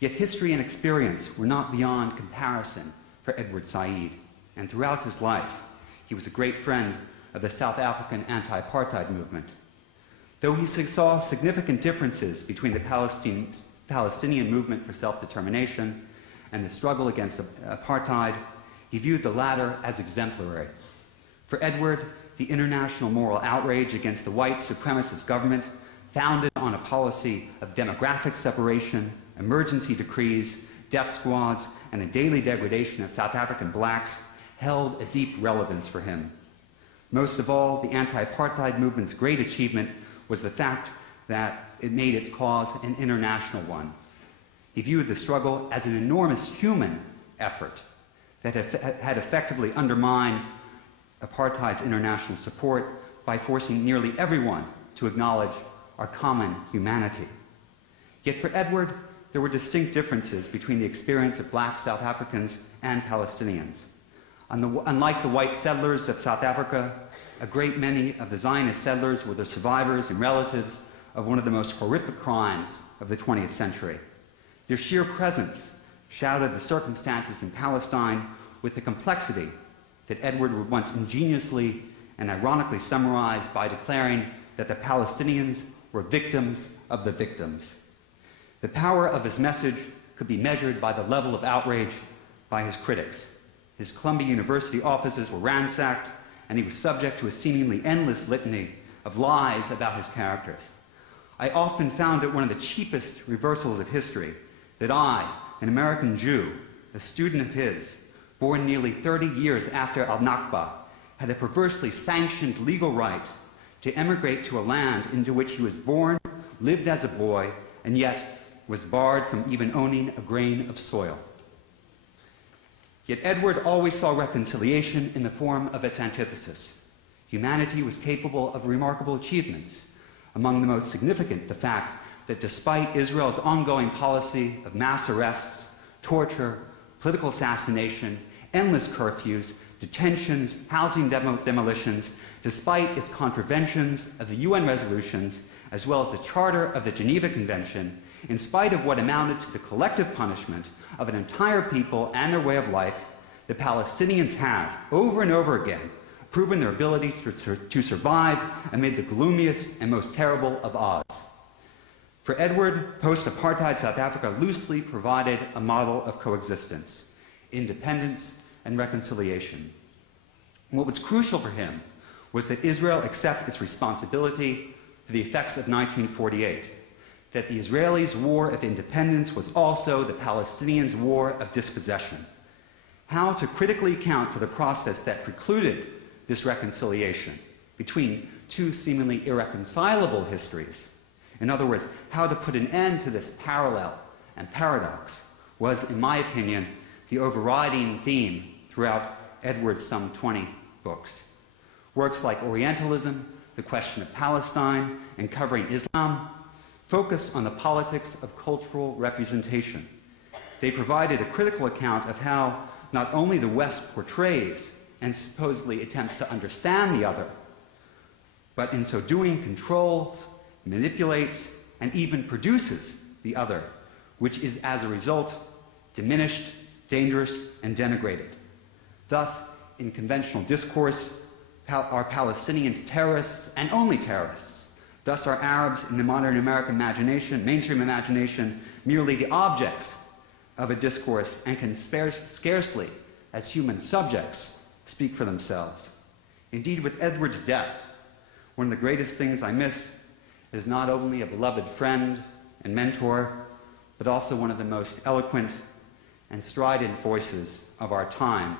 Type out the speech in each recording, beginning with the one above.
Yet history and experience were not beyond comparison for Edward Said, and throughout his life, he was a great friend of the South African anti-apartheid movement. Though he saw significant differences between the Palestinian movement for self-determination and the struggle against apartheid, he viewed the latter as exemplary. For Edward, the international moral outrage against the white supremacist government, founded on a policy of demographic separation, emergency decrees, death squads, and the daily degradation of South African blacks, held a deep relevance for him. Most of all, the anti-apartheid movement's great achievement was the fact that it made its cause an international one. He viewed the struggle as an enormous human effort that had effectively undermined apartheid's international support by forcing nearly everyone to acknowledge our common humanity. Yet for Edward, there were distinct differences between the experience of black South Africans and Palestinians. Unlike the white settlers of South Africa, a great many of the Zionist settlers were the survivors and relatives of one of the most horrific crimes of the 20th century. Their sheer presence shrouded the circumstances in Palestine with the complexity that Edward would once ingeniously and ironically summarize by declaring that the Palestinians were victims of the victims. The power of his message could be measured by the level of outrage by his critics. His Columbia University offices were ransacked, and he was subject to a seemingly endless litany of lies about his characters. I often found it one of the cheapest reversals of history that I, an American Jew, a student of his, born nearly 30 years after al-Nakba, had a perversely sanctioned legal right to emigrate to a land into which he was born, lived as a boy, and yet was barred from even owning a grain of soil. Yet Edward always saw reconciliation in the form of its antithesis. Humanity was capable of remarkable achievements. Among the most significant, the fact that despite Israel's ongoing policy of mass arrests, torture, political assassination, endless curfews, detentions, housing demolitions, despite its contraventions of the UN resolutions, as well as the Charter of the Geneva Convention, in spite of what amounted to the collective punishment of an entire people and their way of life, the Palestinians have, over and over again, proven their ability to survive amid the gloomiest and most terrible of odds. For Edward, post-apartheid South Africa loosely provided a model of coexistence, independence, and reconciliation. What was crucial for him was that Israel accept its responsibility for the effects of 1948, that the Israelis' war of independence was also the Palestinians' war of dispossession. How to critically account for the process that precluded this reconciliation between two seemingly irreconcilable histories, in other words, how to put an end to this parallel and paradox, was, in my opinion, the overriding theme throughout Edward's some 20 books. Works like Orientalism, The Question of Palestine, and Covering Islam focused on the politics of cultural representation. They provided a critical account of how not only the West portrays and supposedly attempts to understand the other, but in so doing controls, manipulates, and even produces the other, which is as a result diminished, dangerous, and denigrated. Thus, in conventional discourse, are Palestinians terrorists and only terrorists? Thus are Arabs in the modern American imagination, mainstream imagination, merely the objects of a discourse and can scarcely, as human subjects, speak for themselves. Indeed, with Edward's death, one of the greatest things I miss is not only a beloved friend and mentor, but also one of the most eloquent and strident voices of our time,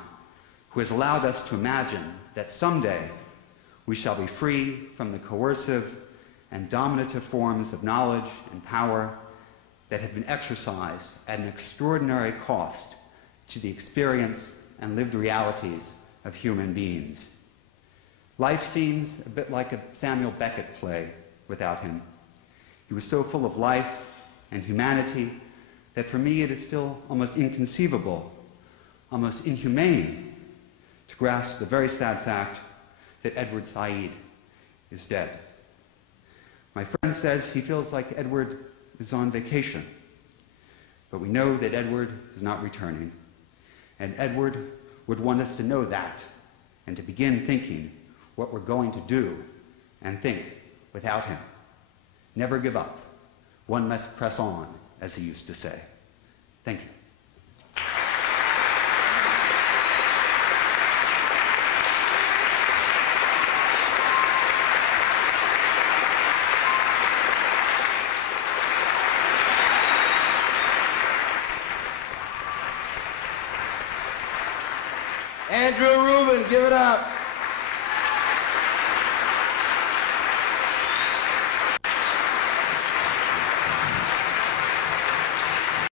who has allowed us to imagine that someday we shall be free from the coercive and dominative forms of knowledge and power that have been exercised at an extraordinary cost to the experience and lived realities of human beings. Life seems a bit like a Samuel Beckett play without him. He was so full of life and humanity that for me it is still almost inconceivable, almost inhumane, to grasp the very sad fact that Edward Said is dead. My friend says he feels like Edward is on vacation. But we know that Edward is not returning, and Edward would want us to know that and to begin thinking what we're going to do and think without him. Never give up. One must press on, as he used to say. Thank you. Andrew Rubin, give it up.